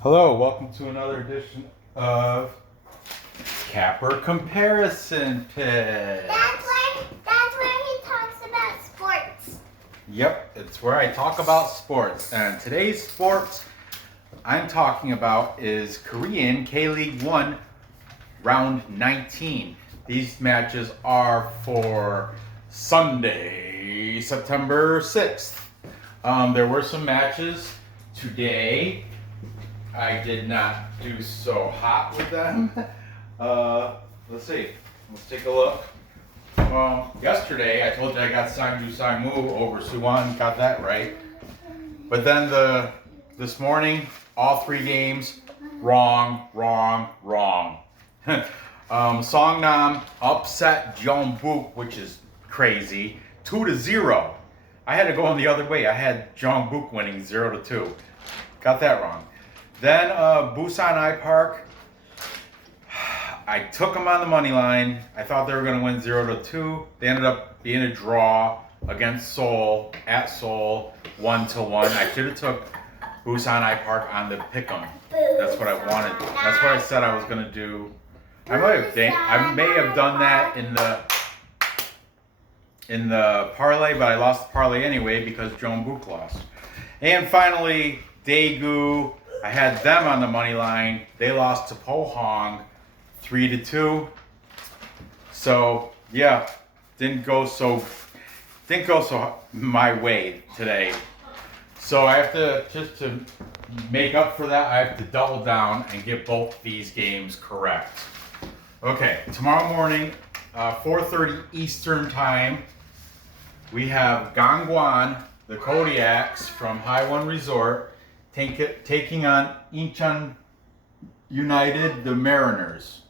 Hello, welcome to another edition of Capper Comparison Pit. That's where he talks about sports. Yep, it's where I talk about sports. And today's sports I'm talking about is Korean K-League 1 round 19. These matches are for Sunday, September 6th. There were some matches today. I did not do so hot with them. Let's see. Let's take a look. Yesterday I told you I got Gwangju Sangmu over Suwon. Got that right. But then this morning, all three games, wrong. Songnam upset Jeonbuk, which is crazy, 2-0. I had to go on the other way. I had Jeonbuk winning 0-2. Got that wrong. Then Busan I Park, I took them on the money line. I thought they were going to win 0-2. They ended up being a draw against Seoul, at Seoul, 1-1. I should have took Busan I Park on the pick'em. That's what I wanted. That's what I said I was going to do. I may have done that in the parlay, but I lost the parlay anyway because Jeonbuk lost. And finally, Daegu. I had them on the money line. They lost to Pohang 3-2. So yeah, didn't go so my way today. So I have to, just to make up for that, I have to double down and get both these games correct. Okay, tomorrow morning, 4:30 Eastern time, we have Gangwon, the Kodiaks from Haiwon Resort, taking on Incheon United, the Mariners.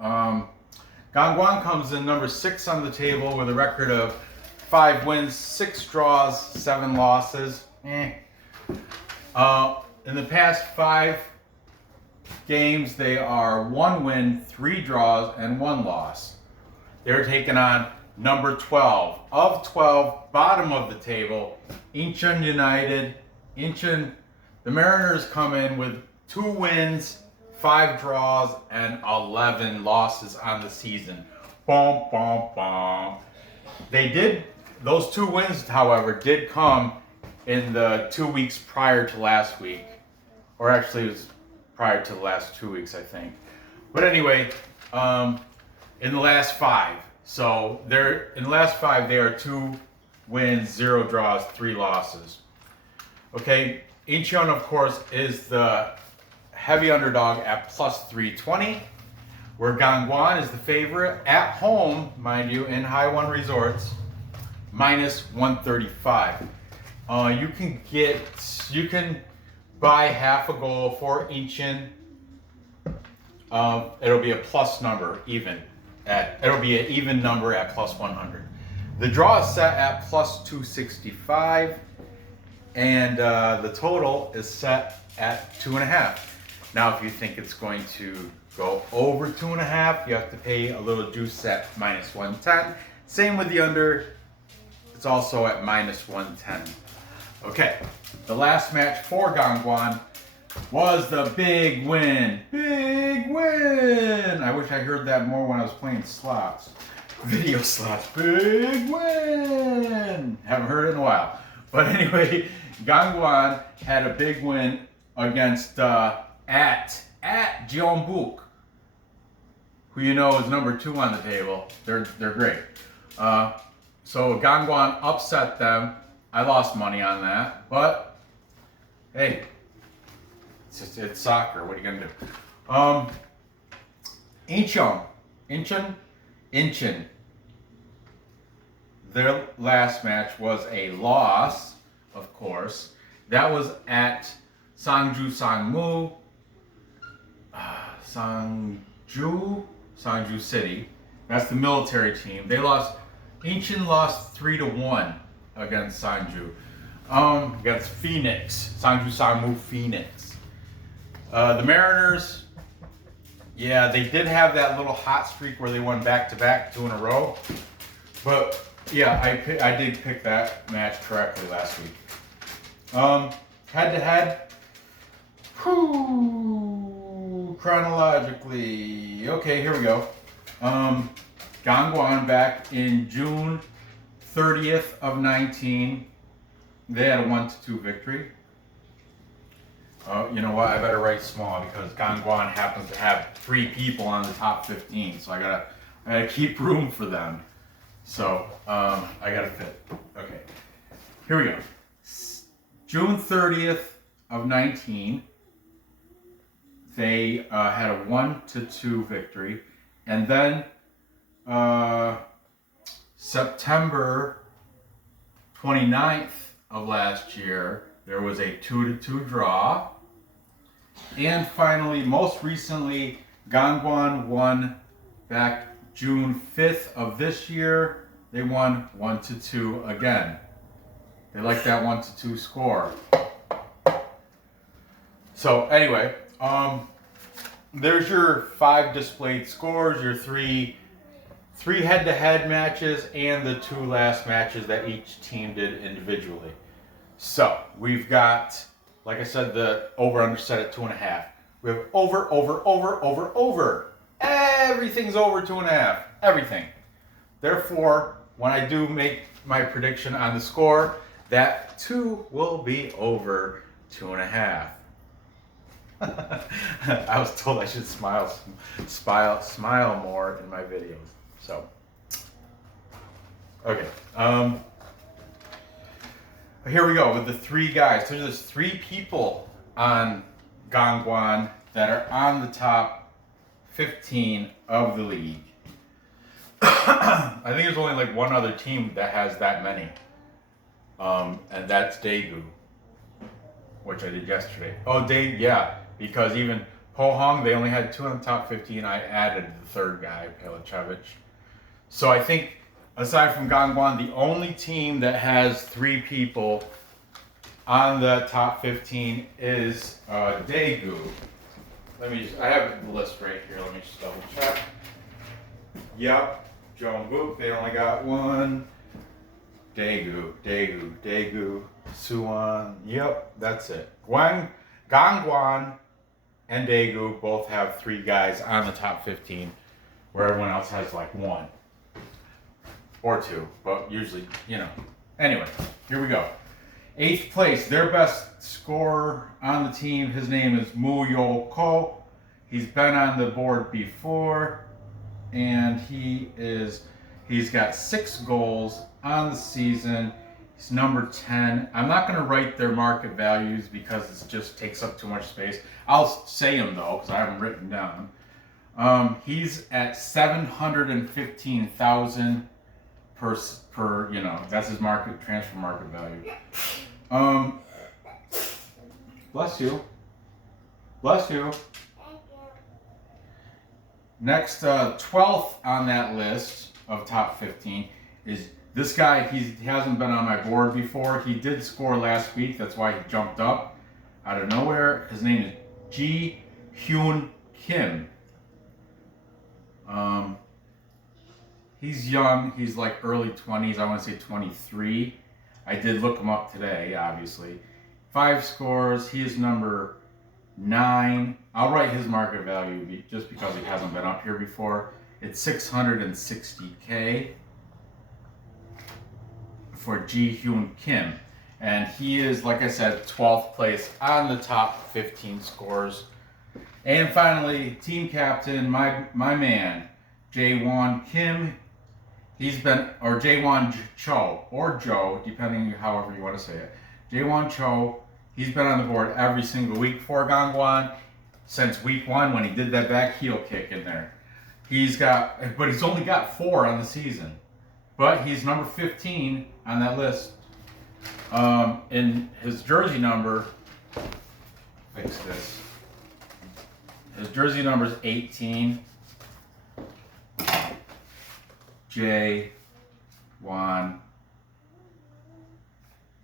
Gangwon comes in number 6 on the table with a record of 5 wins, 6 draws, 7 losses. In the past 5 games, they are 1 win, 3 draws, and 1 loss. They're taking on number 12. Of 12, bottom of the table, Incheon United. The Mariners come in with 2 wins, 5 draws, and 11 losses on the season. Those 2 wins, however, did come in the 2 weeks prior to last week. Or actually, it was prior to the last 2 weeks, I think. But anyway, in the last 5. So in the last 5, they are 2 wins, 0 draws, 3 losses. Okay, Incheon, of course, is the heavy underdog at plus 320, where Gangwon is the favorite at home, mind you, in Haiwon Resorts, minus 135. You can buy half a goal for Incheon. It'll be a plus number, it'll be an even number at plus 100. The draw is set at plus 265. And the total is set at 2.5. Now, if you think it's going to go over 2.5, you have to pay a little juice at minus 110. Same with the under, it's also at minus 110. Okay, the last match for Gangwon was the big win. Big win! I wish I heard that more when I was playing slots. Video slots. Big win! Haven't heard it in a while. But anyway, Gangwon had a big win against at Jeonbuk, who you know is number 2 on the table. They're great. So Gangwon upset them. I lost money on that, but hey, it's soccer. What are you gonna do? Incheon. Their last match was a loss, of course. That was at Gwangju Gwangju City. That's the military team. Incheon lost 3-1 against Gwangju. Against Phoenix. Gwangju Sangmu Phoenix. The Mariners, yeah, they did have that little hot streak where they won back-to-back 2 in a row. But yeah, I did pick that match correctly last week. Head to head, chronologically. Okay, here we go. Gangwon back in June 30th of 19. They had a 1-2 victory. You know what? I better write small because Gangwon happens to have 3 people on the top 15, so I gotta keep room for them. So I gotta fit. Okay, here we go. June 30th of 19. They had a 1-2 victory, and then September 29th of last year, there was a 2-2 draw. And finally, most recently, Gangwon won back June 5th of this year. They won 1-2 again. They like that 1-2 score. So anyway, there's your 5 displayed scores, your three head-to-head matches, and the 2 last matches that each team did individually. So we've got, like I said, the over-under set at 2.5. We have over. Everything's over 2.5. Everything. Therefore, when I do make my prediction on the score, that 2 will be over 2.5. I was told I should smile more in my videos. So, okay. Here we go with the 3 guys. So there's 3 people on Gangwon that are on the top 15 of the league. I think there's only like one other team that has that many, and that's Daegu, which I did yesterday. Oh, yeah, because even Pohang, they only had 2 on the top 15. I added the 3rd guy, Pelichevich. So I think, aside from Gangwon, the only team that has 3 people on the top 15 is Daegu. I have the list right here. Let me just double check. Yep, Jungkook, they only got 1. Daegu, Suwon. Yep, that's it. Gangwon and Daegu both have 3 guys on the top 15, where everyone else has like 1 or 2, but usually, you know. Anyway, here we go. 8th place, their best scorer on the team, his name is Mu Yo Ko. He's been on the board before, and he's got 6 goals on the season. He's number 10. I'm not going to write their market values because it just takes up too much space. I'll say them though, because I have them written down. He's at 715,000 per, you know, that's his transfer market value. Bless you. Next, 12th on that list of top 15 is this guy. He hasn't been on my board before. He did score last week. That's why he jumped up out of nowhere. His name is Ji-Hyun Kim. He's young. He's like early 20s. I want to say 23. I did look him up today, obviously. 5 scores. He is number 9. I'll write his market value just because he hasn't been up here before. It's 660K for Ji-Hyun Kim. And he is, like I said, 12th place on the top 15 scores. And finally, team captain, my man, Jae-won Kim. Or Jae-won Cho, or Joe, depending however you want to say it. Jae-won Cho, he's been on the board every single week for Gangwon since week 1 when he did that back heel kick in there. But he's only got 4 on the season. But he's number 15 on that list. And his jersey number, fix this. His jersey number is 18. Jae-won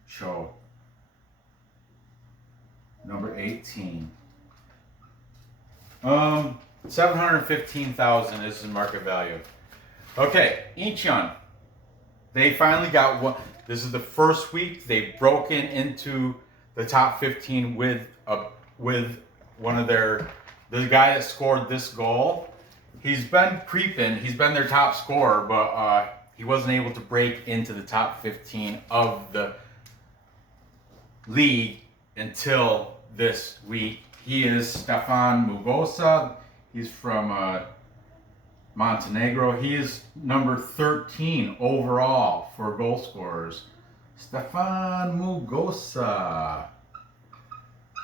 Cho. Number 18. 715,000 is his market value. Okay, Incheon. They finally got one. This is the first week they've broken into the top 15 with one of their the guy that scored this goal, he's been creeping. He's been their top scorer, but he wasn't able to break into the top 15 of the league until this week. He is Stefan Mugosa. He's from Montenegro. He is number 13 overall for goal scorers. Stefan Mugosa.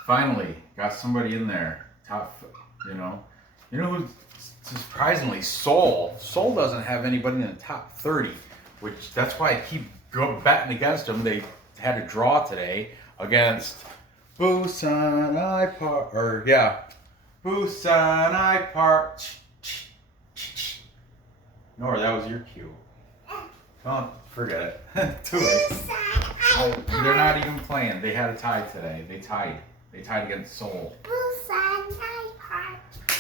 Finally, got somebody in there. Top, you know. You know who, surprisingly, Seoul. Seoul doesn't have anybody in the top 30, which that's why I keep betting against them. They had a draw today against Busan Park, Busan Park. Nora, that was your cue. Oh, forget it. Too late. They're not even playing. They had a tie today. They tied. They tied against Seoul.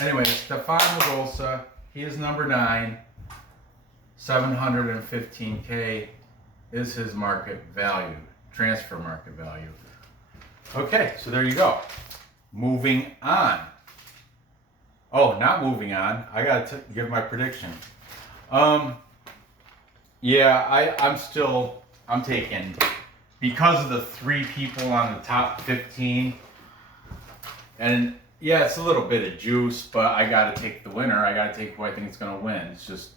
Anyway, Stefan Mugosa, he is number 9. 715K is his market value, transfer market value. Okay, so there you go. Moving on. Oh, not moving on. I gotta give my prediction. Yeah, I'm taking, because of the 3 people on the top 15, and yeah, it's a little bit of juice, but I gotta take the winner. I gotta take who I think is gonna win. It's just,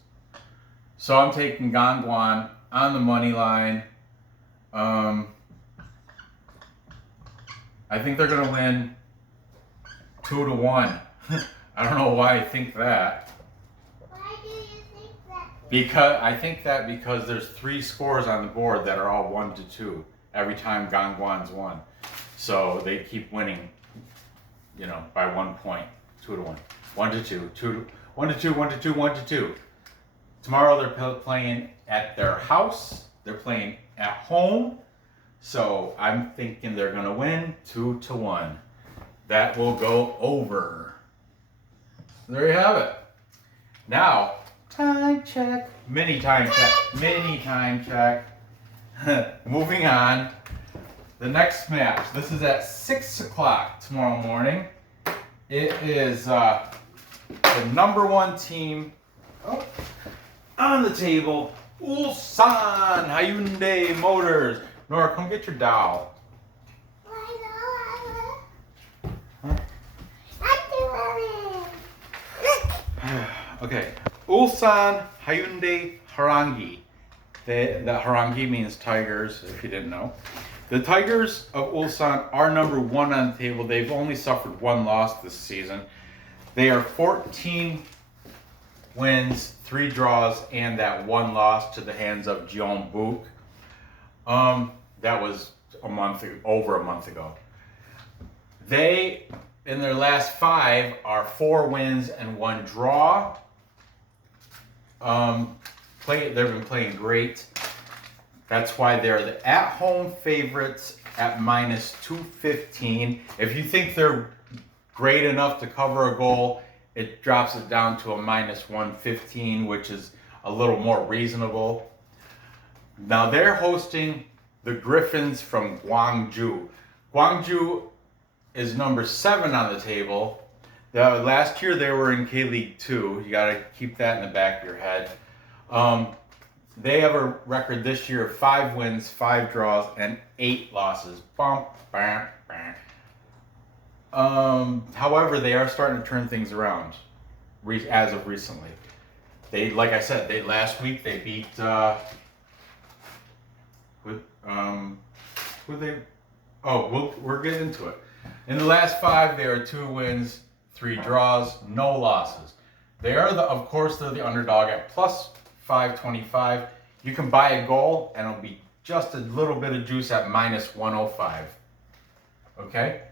so I'm taking Gangwon on the money line. I think they're gonna win 2-1. I don't know why I think that. Why do you think that? Because there's 3 scores on the board that are all 1-2 every time Gangwon's won. So they keep winning, you know, by 1 point, 2-1, 1-2, 1-2, 1-2, 1-2. Tomorrow they're playing at their house. They're playing at home. So I'm thinking they're gonna win 2-1. That will go over. There you have it. Now, time check. Mini time check. Moving on. The next match. This is at 6 o'clock tomorrow morning. It is the number 1 team on the table. Ulsan Hyundai Motors. Nora, come get your doll. Okay, Ulsan Hyundai Harangi. The Harangi means tigers, if you didn't know. The Tigers of Ulsan are number 1 on the table. They've only suffered 1 loss this season. They are 14 wins, 3 draws, and that 1 loss to the hands of Jeonbuk. That was over a month ago. They, in their last 5, are 4 wins and 1 draw. They've been playing great. That's why they're the at-home favorites at -215. If you think they're great enough to cover a goal, it drops it down to a -115, which is a little more reasonable. Now they're hosting the Griffins from Gwangju. Gwangju is number 7 on the table. Last year they were in K-League 2. You got to keep that in the back of your head. They have a record this year of 5 wins, 5 draws, and 8 losses. However, they are starting to turn things around as of recently. Like I said, last week they beat we're getting into it. In the last 5, there are 2 wins, 3 draws, no losses. They are of course they're the underdog at +525. You can buy a goal and it'll be just a little bit of juice at -105. Okay?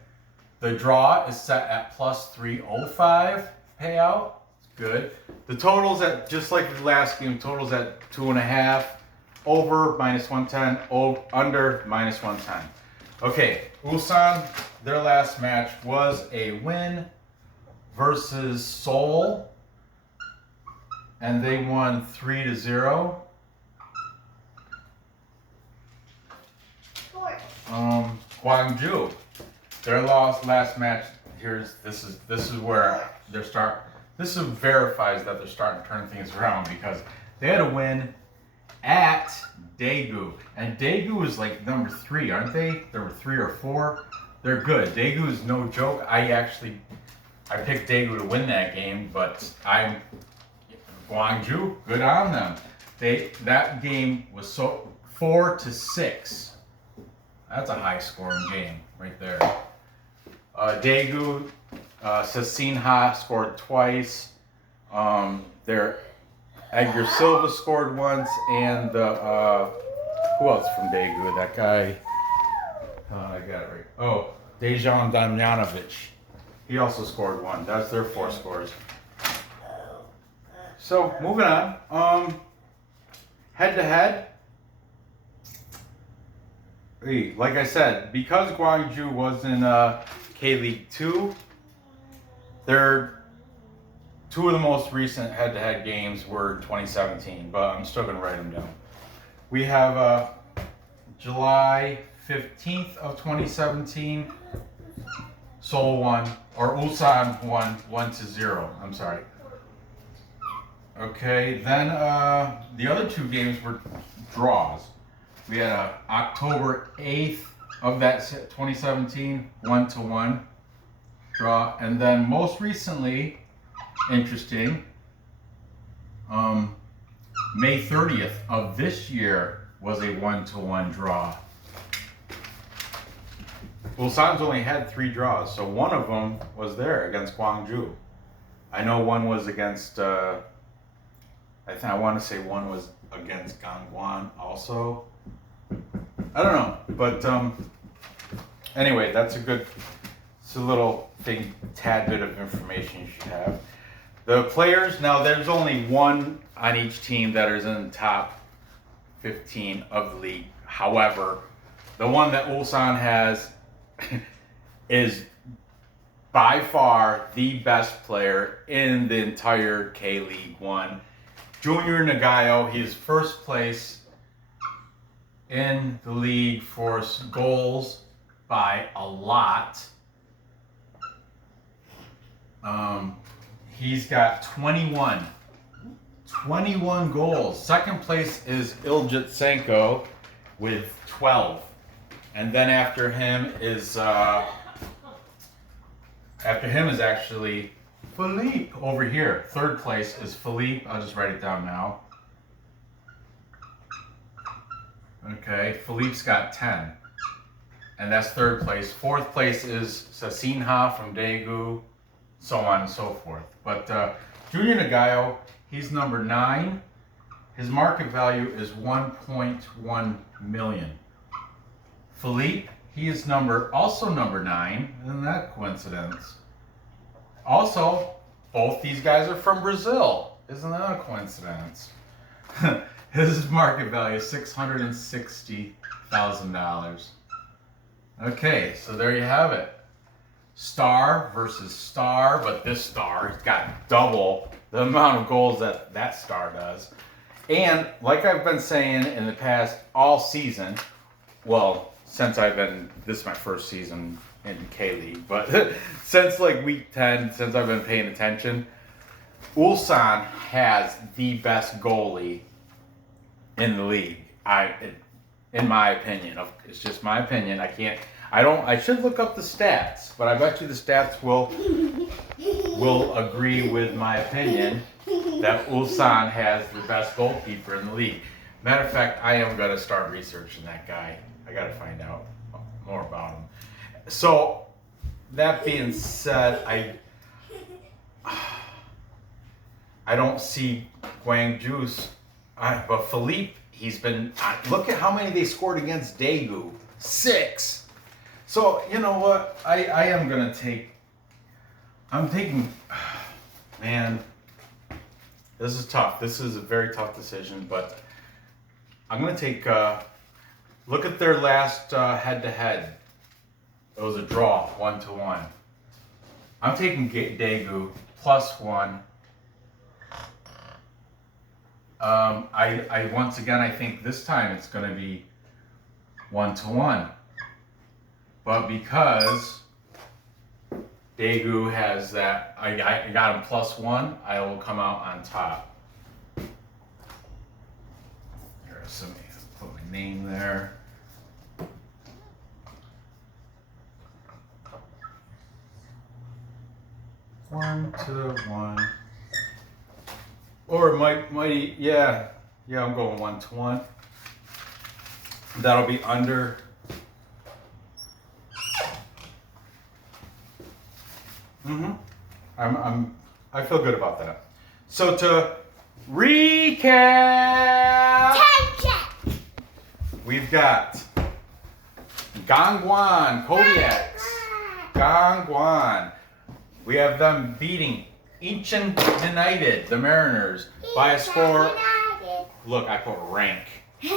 The draw is set at +305 payout. Good. The totals at, just like the last game, totals at 2.5. Over -110, under -110. Okay, Ulsan, their last match was a win versus Seoul, and they won 3-0. Gwangju, their last match this is where this verifies that they're starting to turn things around because they had a win at Daegu, and Daegu is like number 3, aren't they? There were 3 or 4. They're good. Daegu is no joke. I picked Daegu to win that game, but Gwangju, good on them. That game was 4-6. That's a high scoring game right there. Daegu, Sasinha scored twice. Their Edgar Silva scored once, and who else from Daegu? That guy. I got it right. Oh, Dejan Damjanovic. He also scored 1. That's their 4 scores. So moving on. Head to head. Like I said, because Gwangju was in K League 2, their 2 of the most recent head-to-head games were in 2017, but I'm still going to write them down. We have July 15th of 2017, Seoul won, or Ulsan won 1-0. I'm sorry. Okay, then the other 2 games were draws. We had October 8th of that 2017, 1-1 draw, and then most recently, interesting, May 30th of this year was a 1-1 draw. Ulsan's only had 3 draws, so one of them was there against Gwangju. I know one was against, I want to say one was against Gangwon also. I don't know, but anyway, it's a little thing, tad bit of information you should have. The players, now there's only one on each team that is in the top 15 of the league. However, the one that Ulsan has is by far the best player in the entire K League 1. Junior Nagayo, he is first place in the league for goals by a lot. He's got 21 goals. Second place is Iljit Senko with 12. And then after him is actually Philippe over here. Third place is Philippe. I'll just write it down now. Okay, Philippe's got 10. And that's third place. Fourth place is Sasinha from Daegu, so on and so forth. But Junior Nagayo, he's number 9. His market value is 1.1 million. Philippe, he is also number 9. Isn't that coincidence? Also, both these guys are from Brazil. Isn't that a coincidence? His market value is $660,000. Okay, so there you have it. Star versus star, but this star's got double the amount of goals that star does. And like I've been saying in the past all season, well, this is my first season in K League, but since like week 10, since I've been paying attention, Ulsan has the best goalie in the league. In my opinion, it's just my opinion. I should look up the stats, but I bet you the stats will agree with my opinion that Ulsan has the best goalkeeper in the league. Matter of fact, I am going to start researching that guy. I got to find out more about him. So, that being said, I don't see Gwangju's, but Philippe, look at how many they scored against Daegu. 6. So, you know what, man, this is tough. This is a very tough decision, but I'm going to take, look at their last head-to-head. It was a draw, 1-1. I'm taking Daegu +1. Once again, I think this time it's going to be 1-1. But because Daegu has that. I got him +1. I will come out on top. Here's some. Put my name there. One to one. Or might yeah, I'm going 1 to 1. That'll be under. I feel good about that. So to recap, we've got Gangwon, Kodiaks, Gangwon. We have them beating Incheon United, the Mariners, by a score. Look, I put rank.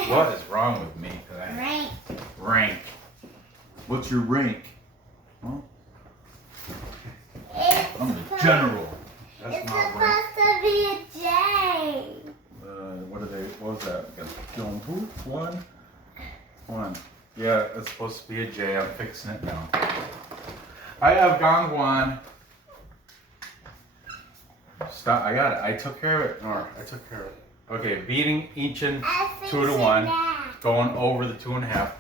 What is wrong with me today? Rank. What's your rank? Huh? I'm a general. That's It's not rank. supposed to be a J. What was that? Gwangju? One. Yeah, it's supposed to be a J. I'm fixing it now. I have Gangwon. Stop. I got it. I took care of it. Nora, I took care of it. Okay, beating Incheon 2 to 1. Going over the 2.5.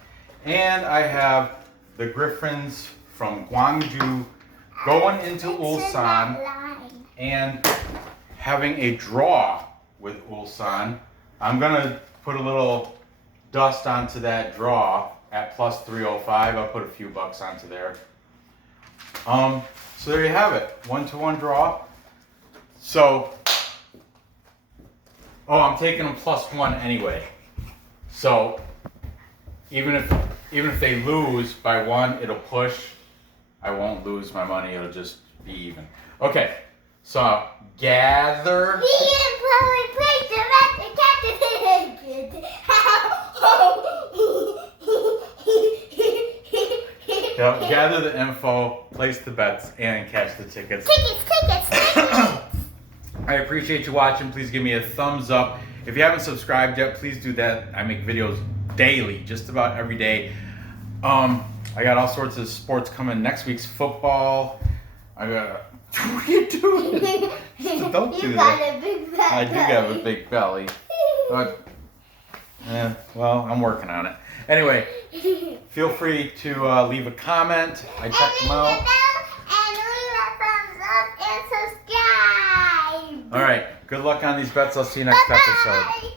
And I have the Griffins from Gwangju going into Ulsan and having a draw with Ulsan. I'm gonna put a little dust onto that draw at +305. I'll put a few bucks onto there. So there you have it. 1 to 1 draw. So, I'm taking them +1 anyway. So even if they lose by 1, it'll push. I won't lose my money. It'll just be even. Okay. So gather. Gather the info, place the bets, and catch the tickets. Tickets. I appreciate you watching. Please give me a thumbs up. If you haven't subscribed yet, please do that. I make videos daily, just about every day. I got all sorts of sports coming. Next week's football. I got. What are you doing? Don't do that. A big belly. I do have a big belly. But, well, I'm working on it. Anyway, feel free to leave a comment. I check them out. And leave a thumbs up and subscribe. All right. Good luck on these bets. I'll see you next episode. Bye-bye.